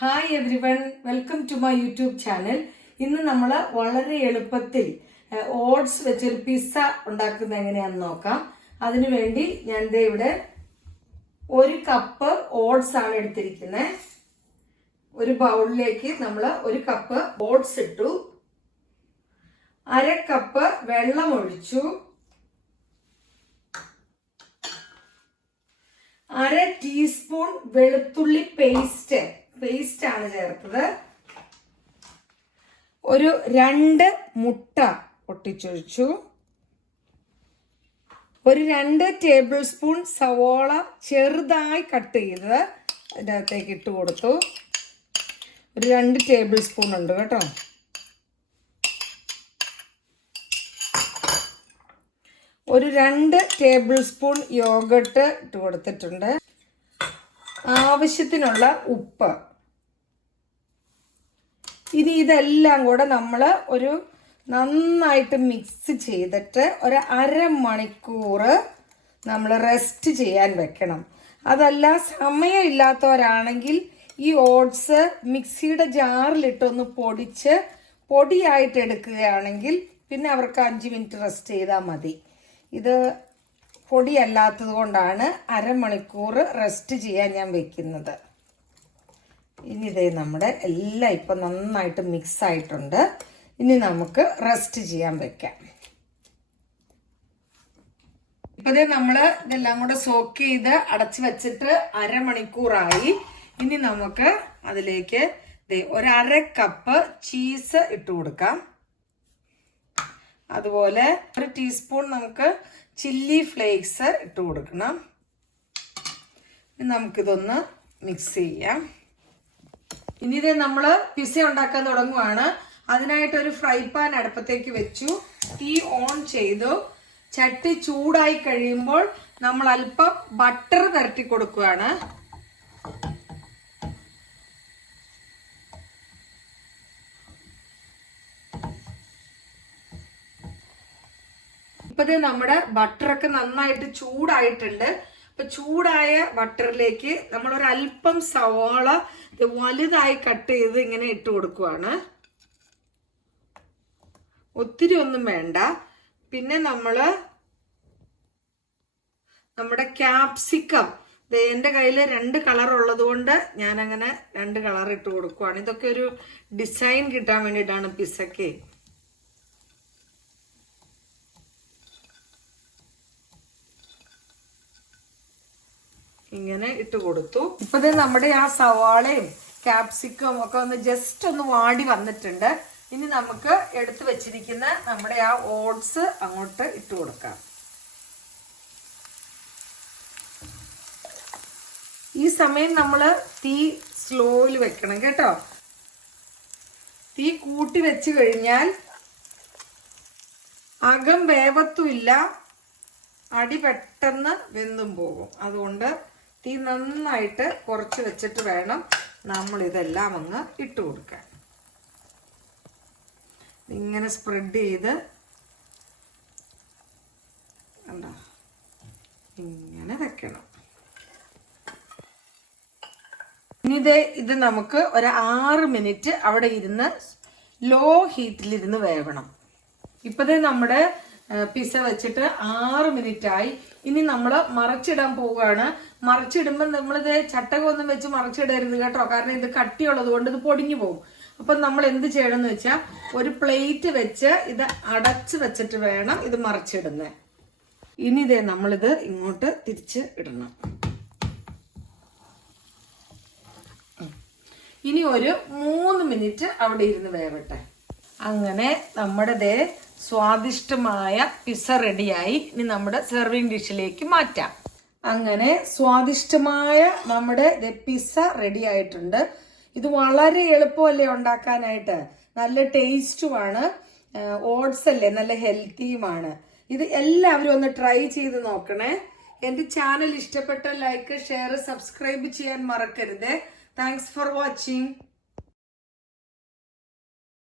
Hi everyone, welcome to my YouTube channel. ഇന്ന് നമ്മൾ വളരെ എളുപ്പത്തിൽ ഓട്സ് വെച്ചൊരു പിസ്സ ഉണ്ടാക്കുന്നത് എങ്ങനെയാണെന്ന് നോക്കാം. അതിനുവേണ്ടി ഞാൻ ഇവിടെ 1 കപ്പ് ഓട്സ് ആണ് എടുത്തിരിക്കുന്നത്. ഒരു ബൗളിലേക്ക് നമ്മൾ 1 കപ്പ് ഓട്സ് ഇട്ടു, 1/2 കപ്പ് വെള്ളം ഒഴിച്ചു, 1/2 ടീസ്പൂൺ വെളുത്തുള്ളി പേസ്റ്റ് ആണ് ചേർത്തത്, ഒരു 2 മുട്ട പൊട്ടിച്ചൊഴിച്ചു, ഒരു 2 ടേബിൾ സ്പൂൺ സവോള ചെറുതായി കട്ട് ചെയ്ത് അതിൻ്റെ അകത്തേക്ക് ഇട്ട് കൊടുത്തു. ഒരു 2 ടേബിൾ സ്പൂൺ ഉണ്ട് കേട്ടോ. ഒരു 2 ടേബിൾ സ്പൂൺ യോഗട്ട് ഇട്ട് കൊടുത്തിട്ടുണ്ട്. ആവശ്യത്തിനുള്ള ഉപ്പ്. ഇനി ഇതെല്ലാം കൂടെ നമ്മൾ ഒരു നന്നായിട്ട് മിക്സ് ചെയ്തിട്ട് ഒരു 1/2 മണിക്കൂർ നമ്മൾ റെസ്റ്റ് ചെയ്യാൻ വെക്കണം. അതല്ല സമയമില്ലാത്തവരാണെങ്കിൽ ഈ ഓട്സ് മിക്സിയുടെ ജാറിലിട്ടൊന്ന് പൊടിച്ച് പൊടിയായിട്ട് എടുക്കുകയാണെങ്കിൽ പിന്നെ അവർക്ക് 5 മിനിറ്റ് റെസ്റ്റ് ചെയ്താൽ മതി. ഇത് പൊടിയല്ലാത്തത് കൊണ്ടാണ് 1/2 മണിക്കൂർ റെസ്റ്റ് ചെയ്യാൻ ഞാൻ വെക്കുന്നത്. ഇനി ഇതേ നമ്മുടെ എല്ലാം ഇപ്പം നന്നായിട്ട് മിക്സ് ആയിട്ടുണ്ട്. ഇനി നമുക്ക് റെസ്റ്റ് ചെയ്യാൻ വെക്കാം. ഇപ്പം ഇതേ നമ്മൾ ഇതെല്ലാം കൂടെ സോക്ക് ചെയ്ത് അടച്ചു വെച്ചിട്ട് 1/2 മണിക്കൂറായി. ഇനി നമുക്ക് അതിലേക്ക് ഒരു 1/2 കപ്പ് ചീസ് ഇട്ട് കൊടുക്കാം. അതുപോലെ 1 ടീസ്പൂൺ നമുക്ക് ചില്ലി ഫ്ലേക്സ് ഇട്ട് കൊടുക്കണം. നമുക്കിതൊന്ന് മിക്സ് ചെയ്യാം. ഇനി ഇത് നമ്മൾ പിസ്സ ഉണ്ടാക്കാൻ തുടങ്ങുവാണ്. അതിനായിട്ടൊരു ഫ്രൈ പാൻ അടുപ്പത്തേക്ക് വെച്ചു, തീ ഓൺ ചെയ്തു. ചട്ടി ചൂടായി കഴിയുമ്പോൾ നമ്മൾ അല്പം ബട്ടർ പുരട്ടി കൊടുക്കുകയാണ്. ഇപ്പത് നമ്മുടെ ബട്ടറൊക്കെ നന്നായിട്ട് ചൂടായിട്ടുണ്ട്. അപ്പൊ ചൂടായ ബട്ടറിലേക്ക് നമ്മൾ ഒരു അല്പം സവാള വലുതായി കട്ട് ചെയ്ത് ഇങ്ങനെ ഇട്ട് കൊടുക്കുവാണ്. ഒത്തിരി ഒന്നും വേണ്ട. പിന്നെ നമ്മുടെ ക്യാപ്സിക്കം, എൻ്റെ കയ്യിൽ 2 കളർ ഉള്ളത് കൊണ്ട് ഞാൻ അങ്ങനെ 2 കളർ ഇട്ട് കൊടുക്കുവാണ്. ഇതൊക്കെ ഒരു ഡിസൈൻ കിട്ടാൻ വേണ്ടിയിട്ടാണ് പിസ്സയ്ക്ക്. ഇങ്ങനെ ഇട്ട് കൊടുത്തു. ഇപ്പൊ നമ്മുടെ ആ സവാളയും ക്യാപ്സിക്കം ഒക്കെ ഒന്ന് ജസ്റ്റ് ഒന്ന് വാടി വന്നിട്ടുണ്ട്. ഇനി നമുക്ക് എടുത്തു വെച്ചിരിക്കുന്ന നമ്മുടെ ആ ഓട്സ് അങ്ങോട്ട് ഇട്ട് കൊടുക്കാം. ഈ സമയം നമ്മൾ തീ സ്ലോയിൽ വെക്കണം കേട്ടോ. തീ കൂട്ടി വെച്ച് കഴിഞ്ഞാൽ അകം വേവത്തുമില്ല, അടി പെട്ടെന്ന് വെന്തും പോകും. അതുകൊണ്ട് തീ നന്നായിട്ട് കുറച്ച് വെച്ചിട്ട് വേണം നമ്മൾ ഇതെല്ലാം അങ്ങ് ഇട്ട് കൊടുക്കാൻ. ഇങ്ങനെ സ്പ്രെഡ് ചെയ്ത് കണ്ടോ, ഇങ്ങനെ വെക്കണം. ഇനി ഇത് നമുക്ക് ഒരു 6 മിനിറ്റ് അവിടെ ഇരുന്ന് ലോ ഹീറ്റിലിരുന്ന് വേവണം. ഇപ്പതേ നമ്മുടെ പിസ്സ വെച്ചിട്ട് 6 മിനിറ്റ് ആയി. ഇനി നമ്മൾ മറച്ചിടാൻ പോവുകയാണ്. മറച്ചിടുമ്പോൾ നമ്മളിത് ചട്ടകമൊന്നും വെച്ച് മറച്ചിടരുത് കേട്ടോ, കാരണം ഇത് കട്ടിയുള്ളത് കൊണ്ട് ഇത് പൊടിഞ്ഞു പോകും. അപ്പം നമ്മൾ എന്ത് ചെയ്യണമെന്ന് വെച്ചാൽ ഒരു പ്ലേറ്റ് വെച്ച് ഇത് അടച്ച് വെച്ചിട്ട് വേണം ഇത് മറച്ചിടുന്നത്. ഇനി നമ്മളിത് ഇങ്ങോട്ട് തിരിച്ച് ഇടണം. ഇനി ഒരു 3 മിനിറ്റ് അവിടെ ഇരുന്ന് വേവട്ടെ. അങ്ങനെ നമ്മുടെ സ്വാദിഷ്ടമായ പിസ്സ റെഡിയായി. ഇനി നമ്മുടെ സെർവിങ് ഡിഷിലേക്ക് മാറ്റാം. അങ്ങനെ സ്വാദിഷ്ടമായ നമ്മുടെ പിസ്സ റെഡി ആയിട്ടുണ്ട്. ഇത് വളരെ എളുപ്പമല്ലേ ഉണ്ടാക്കാനായിട്ട്, നല്ല ടേസ്റ്റുമാണ്. ഓട്സ് അല്ലേ, നല്ല ഹെൽത്തിയുമാണ്. ഇത് എല്ലാവരും ഒന്ന് ട്രൈ ചെയ്ത് നോക്കണേ. എൻ്റെ ചാനൽ ഇഷ്ടപ്പെട്ട ലൈക്ക്, ഷെയർ, സബ്സ്ക്രൈബ് ചെയ്യാൻ മറക്കരുത്. Thanks for watching.